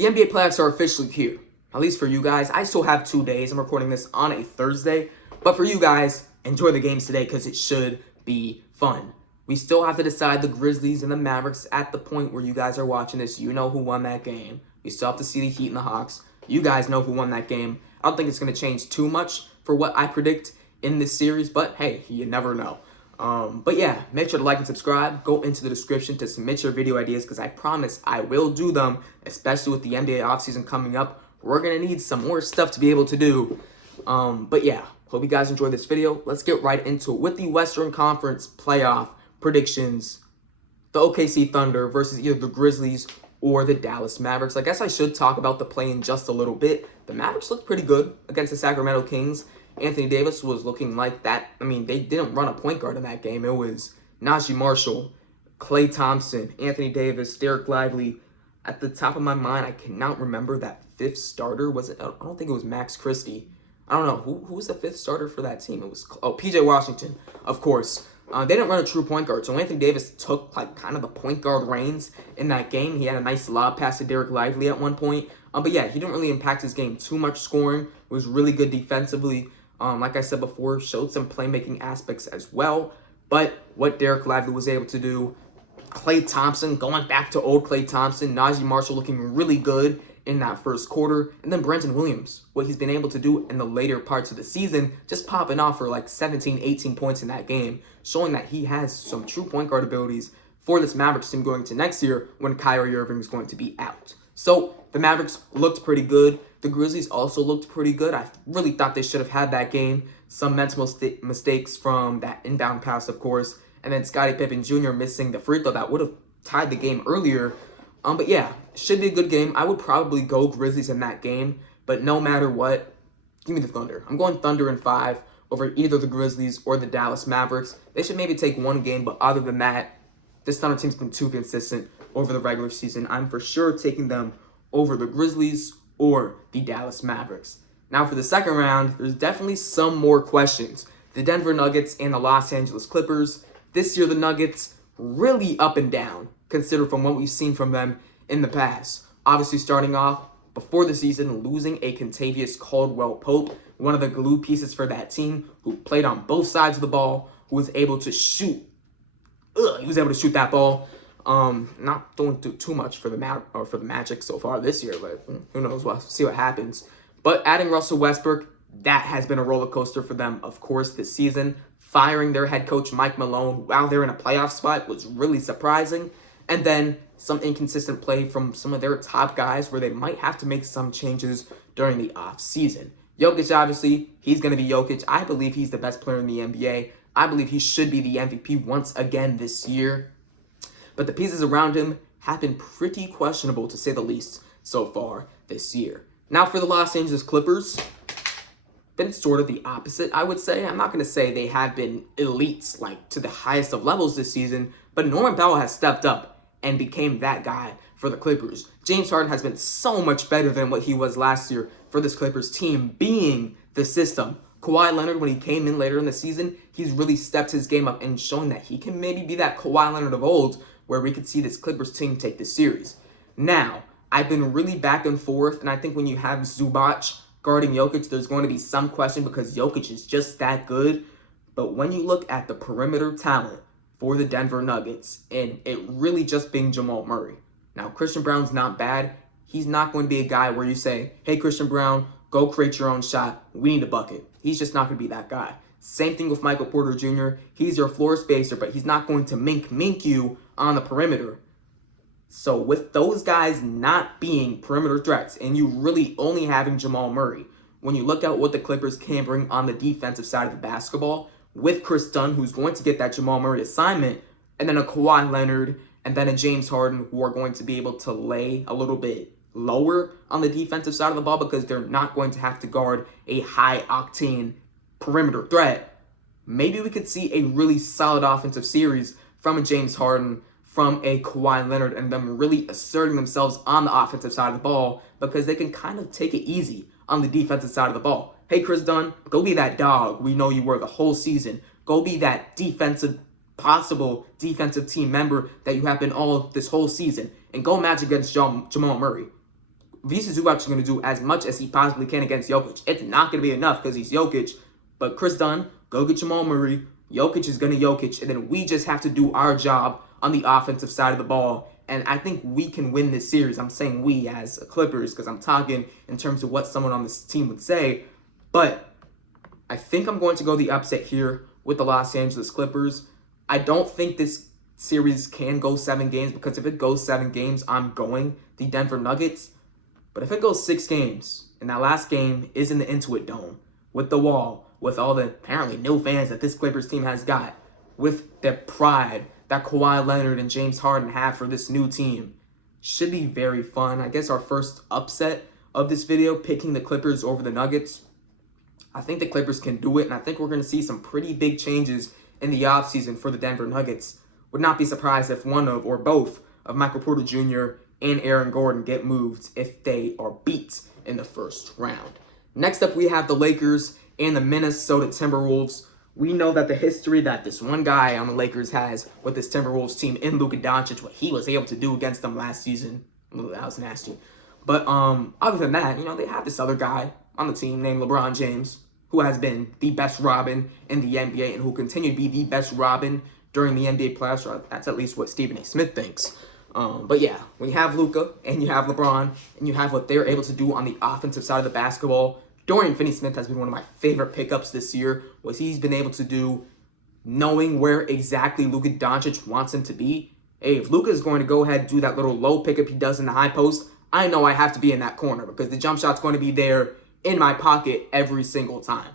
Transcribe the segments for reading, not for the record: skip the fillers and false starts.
The NBA playoffs are officially here. At least for you guys. I still have 2 days. I'm recording this on a Thursday. But for you guys, enjoy the games today because it should be fun. We still have to decide the Grizzlies and the Mavericks at the point where you guys are watching this. You know who won that game. We still have to see the Heat and the Hawks. You guys know who won that game. I don't think it's going to change too much for what I predict in this series. But hey, you never know. But yeah, make sure to like and subscribe. Go into the description to submit your video ideas because I promise I will do them, especially with the NBA offseason coming up. We're going to need some more stuff to be able to do. But yeah, hope you guys enjoyed this video. Let's get right into it with the Western Conference playoff predictions. The OKC Thunder versus either the Grizzlies or the Dallas Mavericks. I guess I should talk about the play in just a little bit. The Mavericks looked pretty good against the Sacramento Kings. Anthony Davis was looking like that. I mean, they didn't run a point guard in that game. It was Najee Marshall, Klay Thompson, Anthony Davis, Derek Lively. At the top of my mind, I cannot remember that fifth starter. Was it? I don't think it was Max Christie. I don't know. Who was the fifth starter for that team? It was, PJ Washington, of course. They didn't run a true point guard, so Anthony Davis took like kind of the point guard reins in that game. He had a nice lob pass to Derek Lively at one point. But yeah, he didn't really impact his game too much scoring. Was really good defensively. Like I said before, showed some playmaking aspects as well. But what Derek Lively was able to do, Klay Thompson, going back to old Klay Thompson, Najee Marshall looking really good in that first quarter. And then Brandon Williams, what he's been able to do in the later parts of the season, just popping off for like 17, 18 points in that game, showing that he has some true point guard abilities for this Mavericks team going to next year when Kyrie Irving is going to be out. So the Mavericks looked pretty good. The Grizzlies also looked pretty good. I really thought they should have had that game. Some mental mistakes from that inbound pass, of course. And then Scottie Pippen Jr. missing the free throw that would have tied the game earlier. But yeah, should be a good game. I would probably go Grizzlies in that game. But no matter what, give me the Thunder. I'm going Thunder in 5 over either the Grizzlies or the Dallas Mavericks. They should maybe take one game. But other than that, this Thunder team's been too consistent over the regular season. I'm for sure taking them over the Grizzlies or the Dallas Mavericks. Now for the second round, there's definitely some more questions. The Denver Nuggets and the Los Angeles Clippers. This year, the Nuggets really up and down, considered from what we've seen from them in the past. Obviously, starting off before the season, losing a Kentavious Caldwell-Pope, one of the glue pieces for that team, who played on both sides of the ball, who was able to shoot. He was able to shoot that ball. Not doing too much for the Magic so far this year, but who knows? We'll see what happens. But adding Russell Westbrook, that has been a roller coaster for them, of course, this season. Firing their head coach, Mike Malone, while they're in a playoff spot was really surprising. And then some inconsistent play from some of their top guys where they might have to make some changes during the offseason. Jokic, obviously, he's going to be Jokic. I believe he's the best player in the NBA. I believe he should be the MVP once again this year. But the pieces around him have been pretty questionable, to say the least, so far this year. Now for the Los Angeles Clippers, been sort of the opposite, I would say. I'm not going to say they have been elites, like to the highest of levels this season, but Norman Powell has stepped up and became that guy for the Clippers. James Harden has been so much better than what he was last year for this Clippers team, being the system. Kawhi Leonard, when he came in later in the season, he's really stepped his game up and shown that he can maybe be that Kawhi Leonard of old, where we could see this Clippers team take this series. Now, I've been really back and forth, and I think when you have Zubac guarding Jokic, there's going to be some question because Jokic is just that good. But when you look at the perimeter talent for the Denver Nuggets, and it really just being Jamal Murray. Now, Christian Brown's not bad. He's not going to be a guy where you say, hey, Christian Brown, go create your own shot. We need a bucket. He's just not going to be that guy. Same thing with Michael Porter Jr. He's your floor spacer, but he's not going to mink you on the perimeter. So with those guys not being perimeter threats and you really only having Jamal Murray, when you look at what the Clippers can bring on the defensive side of the basketball, with Chris Dunn, who's going to get that Jamal Murray assignment, and then a Kawhi Leonard, and then a James Harden, who are going to be able to lay a little bit lower on the defensive side of the ball because they're not going to have to guard a high-octane perimeter threat, maybe we could see a really solid offensive series from a James Harden, from a Kawhi Leonard, and them really asserting themselves on the offensive side of the ball because they can kind of take it easy on the defensive side of the ball. Hey, Chris Dunn, go be that dog we know you were the whole season. Go be that possible defensive team member that you have been all this whole season. And go match against Jamal Murray. Zubac is going to do as much as he possibly can against Jokic. It's not going to be enough because he's Jokic. But Chris Dunn, go get Jamal Murray. Jokic is going to Jokic. And then we just have to do our job on the offensive side of the ball. And I think we can win this series. I'm saying we as Clippers because I'm talking in terms of what someone on this team would say. But I think I'm going to go the upset here with the Los Angeles Clippers. I don't think this series can go 7 games because if it goes 7 games, I'm going the Denver Nuggets. But if it goes 6 games, and that last game is in the Intuit Dome, with the wall, with all the apparently new fans that this Clippers team has got, with the pride that Kawhi Leonard and James Harden have for this new team, should be very fun. I guess our first upset of this video, picking the Clippers over the Nuggets. I think the Clippers can do it, and I think we're going to see some pretty big changes in the offseason for the Denver Nuggets. Would not be surprised if one of or both of Michael Porter Jr. and Aaron Gordon get moved if they are beat in the first round. Next up, we have the Lakers and the Minnesota Timberwolves. We know that the history that this one guy on the Lakers has with this Timberwolves team in Luka Doncic, what he was able to do against them last season, that was nasty. But other than that, they have this other guy on the team named LeBron James, who has been the best Robin in the NBA and who will continue to be the best Robin during the NBA playoffs. That's at least what Stephen A. Smith thinks. But yeah, when you have Luka and you have LeBron and you have what they're able to do on the offensive side of the basketball, Dorian Finney-Smith has been one of my favorite pickups this year. What he's been able to do, knowing where exactly Luka Doncic wants him to be. Hey, if Luka is going to go ahead and do that little low pickup he does in the high post, I know I have to be in that corner because the jump shot's going to be there in my pocket every single time.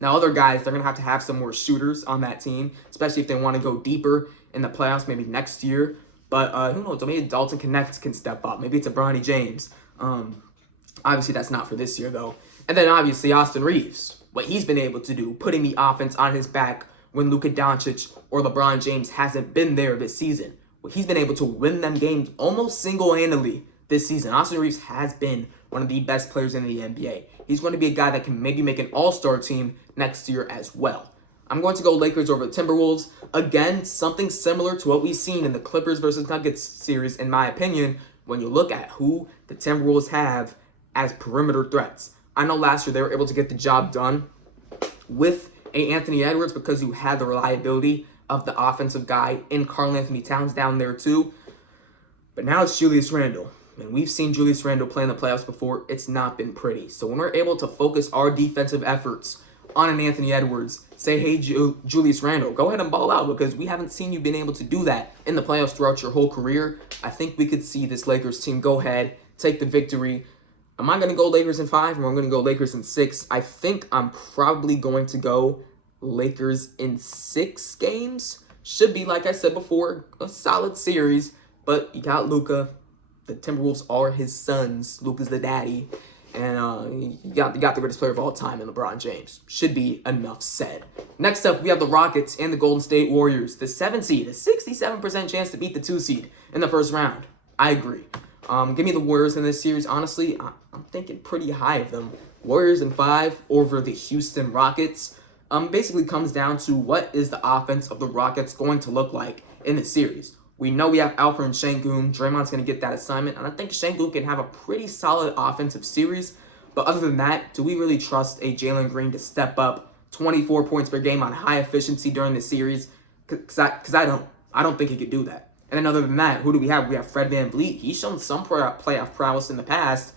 Now, other guys, they're going to have some more shooters on that team, especially if they want to go deeper in the playoffs, maybe next year. But who knows? Maybe Dalton Connect can step up. Maybe it's a Bronny James. Obviously, that's not for this year, though. And then, obviously, Austin Reeves. What he's been able to do, putting the offense on his back when Luka Doncic or LeBron James hasn't been there this season. Well, he's been able to win them games almost single-handedly this season. Austin Reeves has been one of the best players in the NBA. He's going to be a guy that can maybe make an all-star team next year as well. I'm going to go Lakers over the Timberwolves. Again, something similar to what we've seen in the Clippers versus Nuggets series, in my opinion, when you look at who the Timberwolves have as perimeter threats. I know last year they were able to get the job done with a Anthony Edwards because you had the reliability of the offensive guy in Karl Anthony Towns down there too. But now it's Julius Randle. And we've seen Julius Randle play in the playoffs before. It's not been pretty. So when we're able to focus our defensive efforts on an Anthony Edwards, say, hey, Julius Randle, go ahead and ball out because we haven't seen you been able to do that in the playoffs throughout your whole career. I think we could see this Lakers team go ahead, take the victory. Am I going to go Lakers in 5 or I'm going to go Lakers in 6? I think I'm probably going to go Lakers in 6 games. Should be, like I said before, a solid series. But you got Luka. The Timberwolves are his sons. Luka's the daddy. And you got the greatest player of all time in LeBron James. Should be enough said. Next up, we have the Rockets and the Golden State Warriors. The 7 seed, a 67% chance to beat the 2 seed in the first round. I agree. Give me the Warriors in this series. Honestly, I'm thinking pretty high of them. Warriors in 5 over the Houston Rockets. Basically comes down to what is the offense of the Rockets going to look like in the series. We know we have Alperen Sengun. Draymond's going to get that assignment. And I think Sengun can have a pretty solid offensive series. But other than that, do we really trust a Jalen Green to step up 24 points per game on high efficiency during the series? Because I don't. I don't think he could do that. And then other than that, who do we have? We have Fred VanVleet. He's shown some playoff prowess in the past.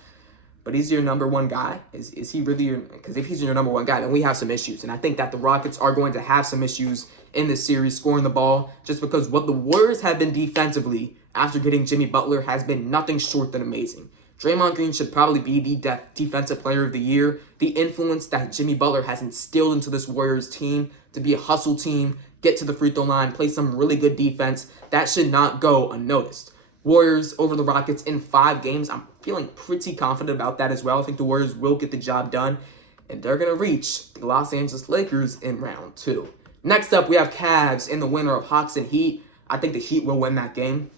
But he's your number one guy? Is he really your... Because if he's your number one guy, then we have some issues. And I think that the Rockets are going to have some issues in this series scoring the ball. Just because what the Warriors have been defensively after getting Jimmy Butler has been nothing short than amazing. Draymond Green should probably be the defensive player of the year. The influence that Jimmy Butler has instilled into this Warriors team to be a hustle team, get to the free throw line, play some really good defense, that should not go unnoticed. Warriors over the Rockets in 5 games. I'm feeling pretty confident about that as well. I think the Warriors will get the job done, and they're going to reach the Los Angeles Lakers in round 2. Next up, we have Cavs in the winner of Hawks and Heat. I think the Heat will win that game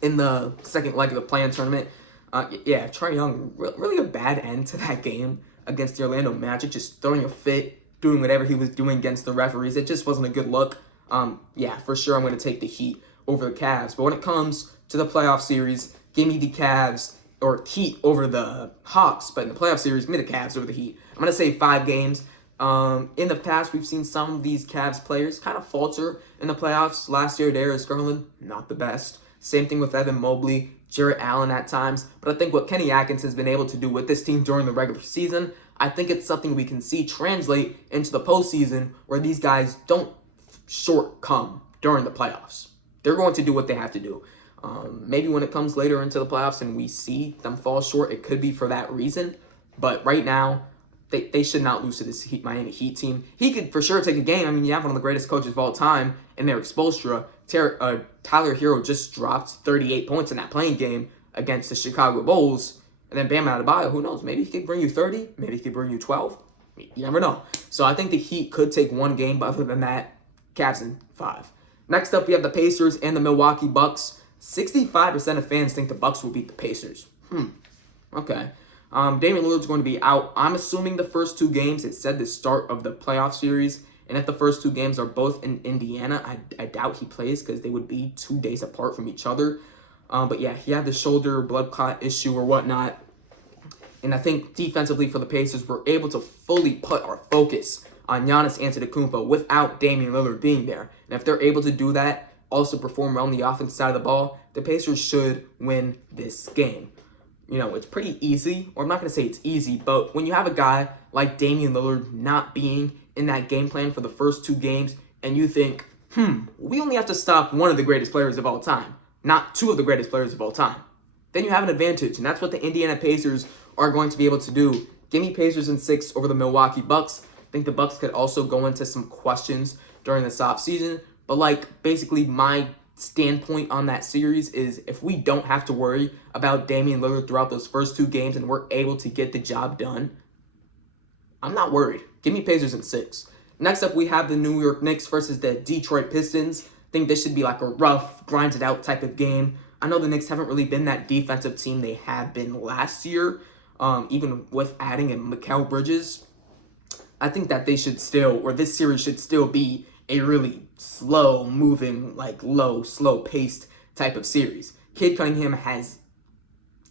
in the second leg of the play-in tournament. Trae Young, really a bad end to that game against the Orlando Magic, just throwing a fit, doing whatever he was doing against the referees. It just wasn't a good look. For sure I'm going to take the Heat over the Cavs. But when it comes to the playoff series, give me the Cavs or Heat over the Hawks, but in the playoff series, give me the Cavs over the Heat. I'm going to say 5 games. In the past, we've seen some of these Cavs players kind of falter in the playoffs. Last year, Darius Garland, not the best. Same thing with Evan Mobley, Jarrett Allen at times. But I think what Kenny Atkins has been able to do with this team during the regular season, I think it's something we can see translate into the postseason where these guys don't short-come during the playoffs. They're going to do what they have to do. Maybe when it comes later into the playoffs and we see them fall short, it could be for that reason. But right now, they should not lose to this Miami Heat team. He could for sure take a game. I mean, you have one of the greatest coaches of all time in their Spoelstra. Tyler Hero just dropped 38 points in that playing game against the Chicago Bulls. And then Bam Adebayo, who knows? Maybe he could bring you 30. Maybe he could bring you 12. You never know. So I think the Heat could take one game, but other than that, Cavs in 5. Next up, we have the Pacers and the Milwaukee Bucks. 65% of fans think the Bucks will beat the Pacers. Okay. Damian Lillard's going to be out. I'm assuming the first 2 games. It said the start of the playoff series. And if the first 2 games are both in Indiana, I doubt he plays because they would be 2 days apart from each other. But yeah, he had the shoulder blood clot issue or whatnot. And I think defensively for the Pacers, we're able to fully put our focus on Giannis Antetokounmpo without Damian Lillard being there. And if they're able to do that, also perform well on the offensive side of the ball, the Pacers should win this game. You know, it's pretty easy, or I'm not going to say it's easy, but when you have a guy like Damian Lillard not being in that game plan for the first 2 games, and you think, we only have to stop one of the greatest players of all time, not 2 of the greatest players of all time, then you have an advantage, and that's what the Indiana Pacers are going to be able to do. Give me Pacers in 6 over the Milwaukee Bucks. I think the Bucks could also go into some questions during this offseason, but basically my standpoint on that series is if we don't have to worry about Damian Lillard throughout those first 2 games and we're able to get the job done, I'm not worried. Give me Pacers in 6. Next up, we have the New York Knicks versus the Detroit Pistons. I think this should be like a rough, grinded out type of game. I know the Knicks haven't really been that defensive team they have been last year, even with adding in Mikal Bridges. I think that they should still, or this series should still be a really slow-moving, slow-paced type of series. Cade Cunningham has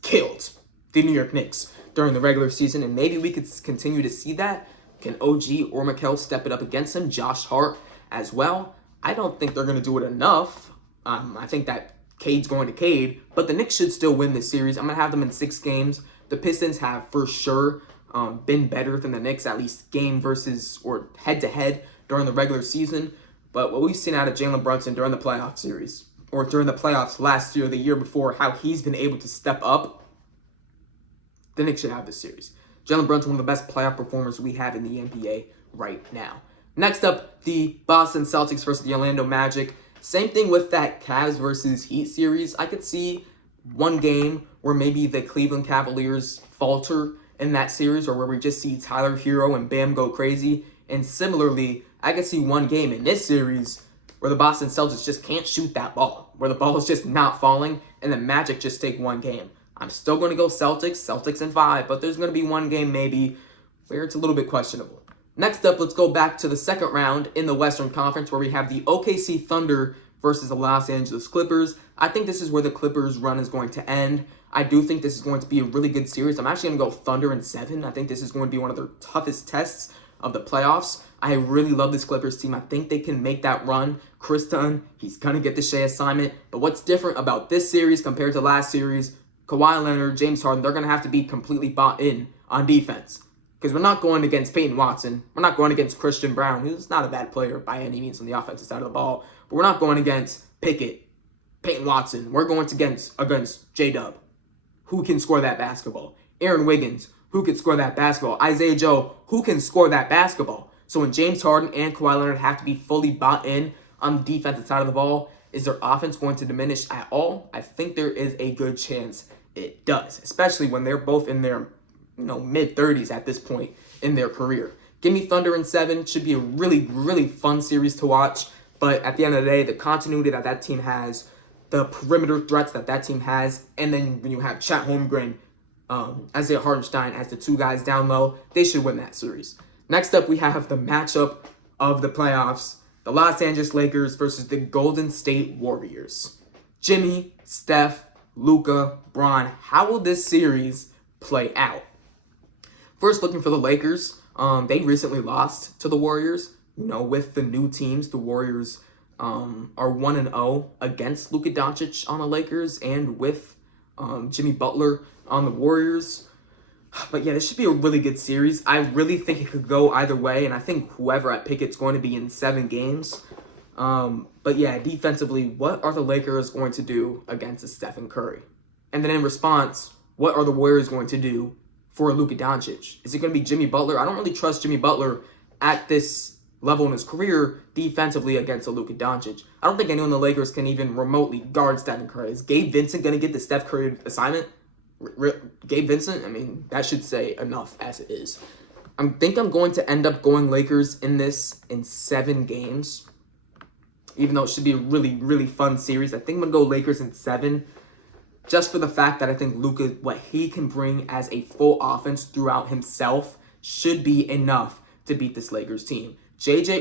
killed the New York Knicks during the regular season, and maybe we could continue to see that. Can OG or Mikal step it up against him? Josh Hart as well. I don't think they're going to do it enough. I think that Cade's going to Cade, but the Knicks should still win this series. I'm going to have them in 6 games. The Pistons have for sure been better than the Knicks, at least game versus or head-to-head during the regular season. But what we've seen out of Jalen Brunson during the playoff series, or during the playoffs last year, the year before, how he's been able to step up, the Knicks should have this series. Jalen Brunson, one of the best playoff performers we have in the NBA right now. Next up, the Boston Celtics versus the Orlando Magic. Same thing with that Cavs versus Heat series. I could see one game where maybe the Cleveland Cavaliers falter in that series, or where we just see Tyler Hero and Bam go crazy. And similarly, I could see one game in this series where the Boston Celtics just can't shoot that ball, where the ball is just not falling, and the Magic just take one game. I'm still going to go Celtics in 5, but there's going to be one game maybe where it's a little bit questionable. Next up, let's go back to the second round in the Western Conference where we have the OKC Thunder versus the Los Angeles Clippers. I think this is where the Clippers' run is going to end. I do think this is going to be a really good series. I'm actually going to go Thunder in 7. I think this is going to be one of their toughest tests of the playoffs. I really love this Clippers team. I think they can make that run. Chris Dunn, he's going to get the Shea assignment. But what's different about this series compared to last series, Kawhi Leonard, James Harden, they're going to have to be completely bought in on defense. Because we're not going against Peyton Watson. We're not going against Christian Brown, who's not a bad player by any means on the offensive side of the ball. But we're not going against Pickett, Peyton Watson. We're going against J-Dub, who can score that basketball. Aaron Wiggins, who can score that basketball. Isaiah Joe, who can score that basketball. So when James Harden and Kawhi Leonard have to be fully bought in on the defensive side of the ball, is their offense going to diminish at all? I think there is a good chance it does, especially when they're both in their mid-30s at this point in their career. Give me Thunder in 7. Should be a really, really fun series to watch. But at the end of the day, the continuity that team has, the perimeter threats that team has, and then when you have Chet Holmgren, Isaiah Hartenstein as the 2 guys down low, they should win that series. Next up, we have the matchup of the playoffs, the Los Angeles Lakers versus the Golden State Warriors. Jimmy, Steph, Luka, Bron. How will this series play out? First, looking for the Lakers. They recently lost to the Warriors. With the new teams, the Warriors are 1-0 against Luka Doncic on the Lakers, and with Jimmy Butler on the Warriors. But yeah, this should be a really good series. I really think it could go either way, and I think whoever I pick, it's going to be in 7 games. But yeah, defensively, what are the Lakers going to do against a Stephen Curry? And then in response, what are the Warriors going to do for Luka Doncic? Is it going to be Jimmy Butler? I don't really trust Jimmy Butler at this level in his career defensively against a Luka Doncic. I don't think anyone in the Lakers can even remotely guard Stephen Curry. Is Gabe Vincent going to get the Steph Curry assignment? Gabe Vincent? I mean, that should say enough as it is. I think I'm going to end up going Lakers in 7 games. Even though it should be a really, really fun series. I think I'm going to go Lakers in 7. Just for the fact that I think Luka, what he can bring as a full offense throughout himself should be enough to beat this Lakers team.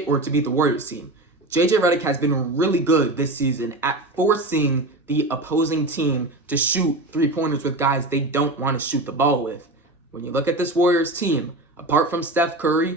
Or to beat the Warriors team. JJ Redick has been really good this season at forcing the opposing team to shoot 3-pointers with guys they don't want to shoot the ball with. When you look at this Warriors team, apart from Steph Curry,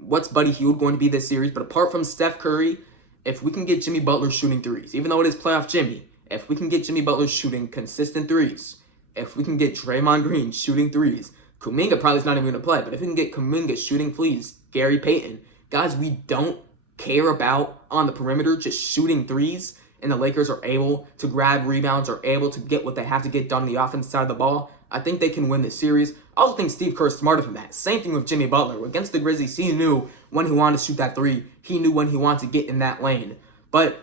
what's Buddy Hield going to be this series? But apart from Steph Curry, if we can get Jimmy Butler shooting threes, even though it is playoff Jimmy, if we can get Jimmy Butler shooting consistent threes, if we can get Draymond Green shooting threes, Kuminga probably is not even going to play, but if we can get Kuminga shooting threes, Gary Payton, guys we don't care about on the perimeter, just shooting threes, and the Lakers are able to grab rebounds, are able to get what they have to get done on the offensive side of the ball, I think they can win this series. I also think Steve Kerr's smarter than that. Same thing with Jimmy Butler. Against the Grizzlies, he knew when he wanted to shoot that 3. He knew when he wanted to get in that lane. But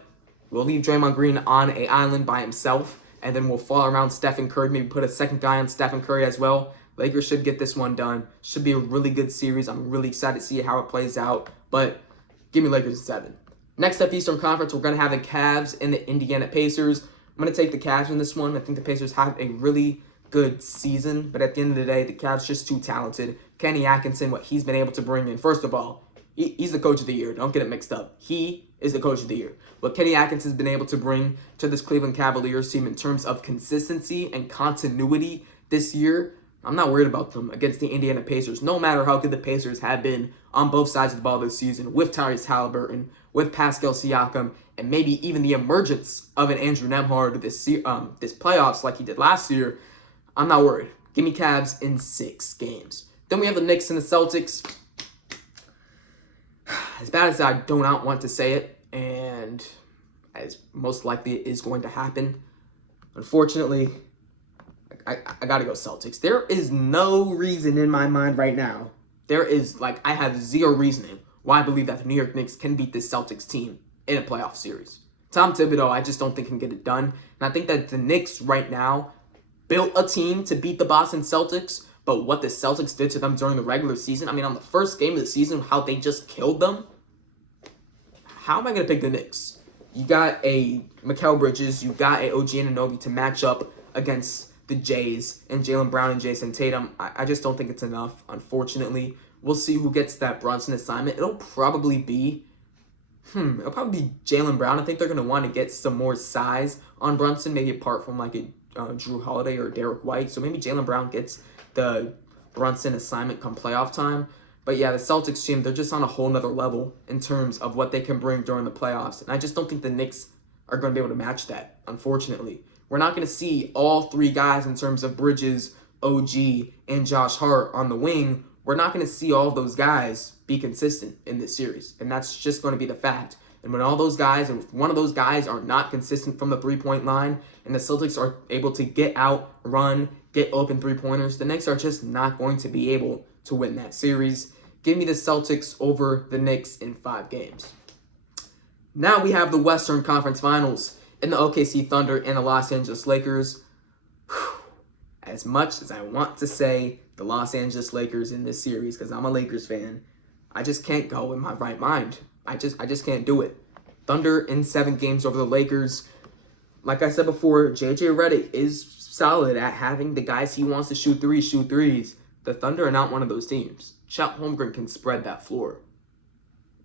we'll leave Draymond Green on an island by himself, and then we'll fall around Stephen Curry, maybe put a second guy on Stephen Curry as well. Lakers should get this one done. Should be a really good series. I'm really excited to see how it plays out. But give me Lakers in 7. Next up, Eastern Conference, we're going to have the Cavs and the Indiana Pacers. I'm going to take the Cavs in this one. I think the Pacers have a really good season, but at the end of the day, the Cavs just too talented. Kenny Atkinson, what he's been able to bring in. First of all, he's the coach of the year. Don't get it mixed up. He is the coach of the year. What Kenny Atkinson's been able to bring to this Cleveland Cavaliers team in terms of consistency and continuity this year, I'm not worried about them against the Indiana Pacers. No matter how good the Pacers have been on both sides of the ball this season, with Tyrese Halliburton, with Pascal Siakam, and maybe even the emergence of an Andrew Nembhard this playoffs like he did last year, I'm not worried. Give me Cavs in 6 games. Then we have the Knicks and the Celtics. As bad as I do not want to say it, and as most likely it is going to happen, unfortunately, I got to go Celtics. There is no reason in my mind right now. I have zero reasoning why I believe that the New York Knicks can beat this Celtics team in a playoff series. Tom Thibodeau, I just don't think can get it done. And I think that the Knicks right now built a team to beat the Boston Celtics, but what the Celtics did to them during the regular season, I mean, on the first game of the season, how they just killed them. How am I going to pick the Knicks? You got a Mikal Bridges, you got a OG Anunoby to match up against the Jays and Jaylen Brown and Jason Tatum. I just don't think it's enough, unfortunately. We'll see who gets that Brunson assignment. It'll probably be Jaylen Brown. I think they're going to want to get some more size on Brunson, maybe apart from like a Drew Holiday or Derek White. So maybe Jaylen Brown gets the Brunson assignment come playoff time. But yeah, the Celtics team, they're just on a whole nother level in terms of what they can bring during the playoffs. And I just don't think the Knicks are going to be able to match that, unfortunately. We're not going to see all 3 guys in terms of Bridges, OG, and Josh Hart on the wing. We're not going to see all of those guys be consistent in this series. And that's just going to be the fact. And when all those guys, and if one of those guys are not consistent from the 3-point line, and the Celtics are able to get out, run, get open 3-pointers, the Knicks are just not going to be able to win that series. Give me the Celtics over the Knicks in 5 games. Now we have the Western Conference Finals in the OKC Thunder and the Los Angeles Lakers. As much as I want to say the Los Angeles Lakers in this series, because I'm a Lakers fan, I just can't go in my right mind. I just can't do it. Thunder in 7 games over the Lakers. Like I said before, JJ Redick is solid at having the guys he wants to shoot threes. The Thunder are not one of those teams. Chet Holmgren can spread that floor.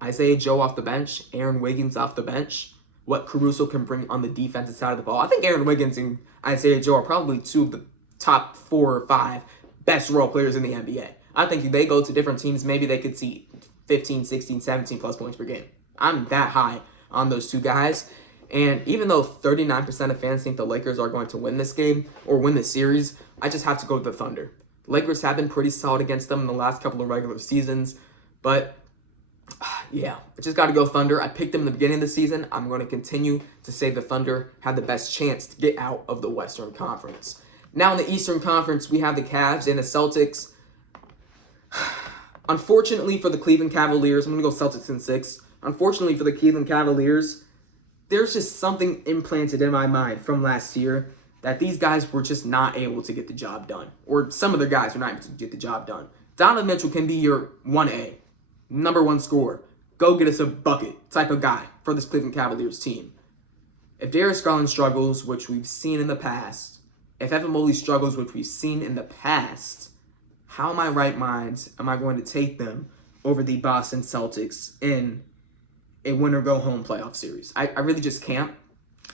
Isaiah Joe off the bench, Aaron Wiggins off the bench, what Caruso can bring on the defensive side of the ball. I think Aaron Wiggins and Isaiah Joe are probably two of the top 4 or 5 best role players in the NBA. I think if they go to different teams, maybe they could see 15, 16, 17 plus points per game. I'm that high on those two guys. And even though 39% of fans think the Lakers are going to win this game or win this series, I just have to go with the Thunder. The Lakers have been pretty solid against them in the last couple of regular seasons. But, yeah, I just got to go Thunder. I picked them in the beginning of the season. I'm going to continue to say the Thunder have the best chance to get out of the Western Conference. Now in the Eastern Conference, we have the Cavs and the Celtics. Unfortunately for the Cleveland Cavaliers, I'm going to go Celtics in 6. Unfortunately for the Cleveland Cavaliers, there's just something implanted in my mind from last year that these guys were just not able to get the job done. Or some of the guys were not able to get the job done. Donovan Mitchell can be your 1A, number 1 scorer, go get us a bucket type of guy for this Cleveland Cavaliers team. If Darius Garland struggles, which we've seen in the past, if Evan Mobley struggles, which we've seen in the past, how in my right mind am I going to take them over the Boston Celtics in a win-or-go-home playoff series? I really just can't.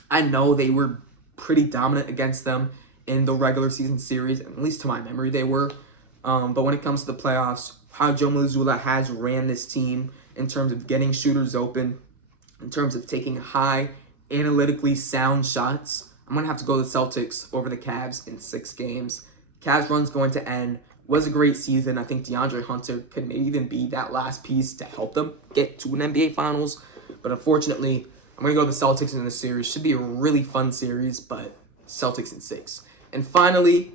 I know they were pretty dominant against them in the regular season series, at least to my memory they were. But when it comes to the playoffs, how Joe Mazzulla has ran this team in terms of getting shooters open, in terms of taking high, analytically sound shots, I'm going to have to go the Celtics over the Cavs in 6 games. Cavs run's going to end. Was a great season. I think DeAndre Hunter could maybe even be that last piece to help them get to an NBA Finals. But unfortunately, I'm going to go the Celtics in this series. Should be a really fun series, but Celtics in 6. And finally,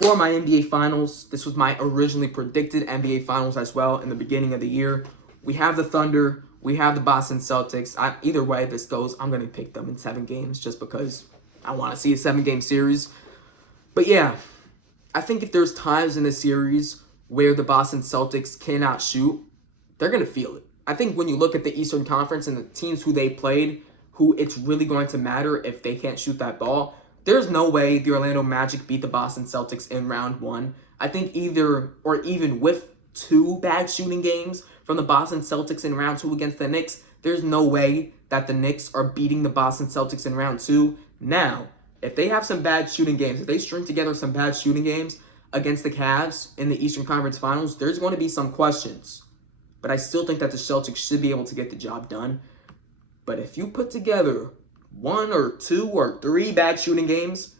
for my NBA Finals, this was my originally predicted NBA Finals as well in the beginning of the year. We have the Thunder. We have the Boston Celtics. Either way this goes, I'm going to pick them in 7 games just because I want to see a 7-game series. But yeah, I think if there's times in the series where the Boston Celtics cannot shoot, they're going to feel it. I think when you look at the Eastern Conference and the teams who they played, who it's really going to matter if they can't shoot that ball, there's no way the Orlando Magic beat the Boston Celtics in round 1. I think either, or even with 2 bad shooting games from the Boston Celtics in round 2 against the Knicks, there's no way that the Knicks are beating the Boston Celtics in round 2. Now, if they have some bad shooting games, if they string together some bad shooting games against the Cavs in the Eastern Conference Finals, there's going to be some questions. But I still think that the Celtics should be able to get the job done. But if you put together 1 or 2 or 3 bad shooting games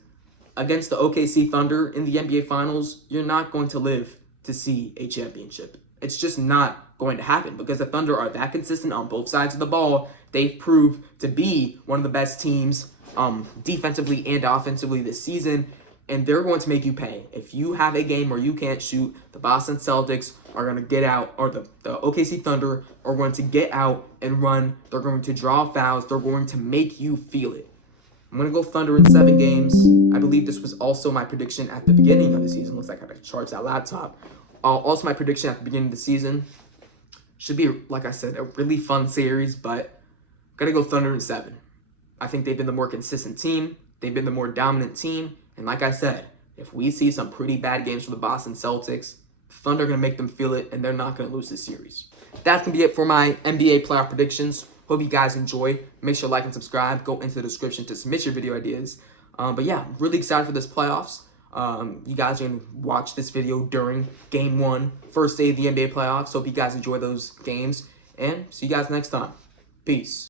against the OKC Thunder in the NBA Finals, you're not going to live to see a championship. It's just not going to happen because the Thunder are that consistent on both sides of the ball. They've proved to be one of the best teams defensively and offensively this season, and they're going to make you pay. If you have a game where you can't shoot, the Boston Celtics are going to get out, or the OKC Thunder are going to get out and run. They're going to draw fouls. They're going to make you feel it. I'm going to go Thunder in 7 games. I believe this was also my prediction at the beginning of the season. Looks like I got to charge that laptop. Also my prediction at the beginning of the season. Should be, like I said, a really fun series, but I'm going to go Thunder in 7. I think they've been the more consistent team. They've been the more dominant team. And like I said, if we see some pretty bad games from the Boston Celtics, Thunder are going to make them feel it, and they're not going to lose this series. That's going to be it for my NBA playoff predictions. Hope you guys enjoy. Make sure to like and subscribe. Go into the description to submit your video ideas. But yeah, I'm really excited for this playoffs. You guys are going to watch this video during Game 1, first day of the NBA playoffs. Hope you guys enjoy those games. And see you guys next time. Peace.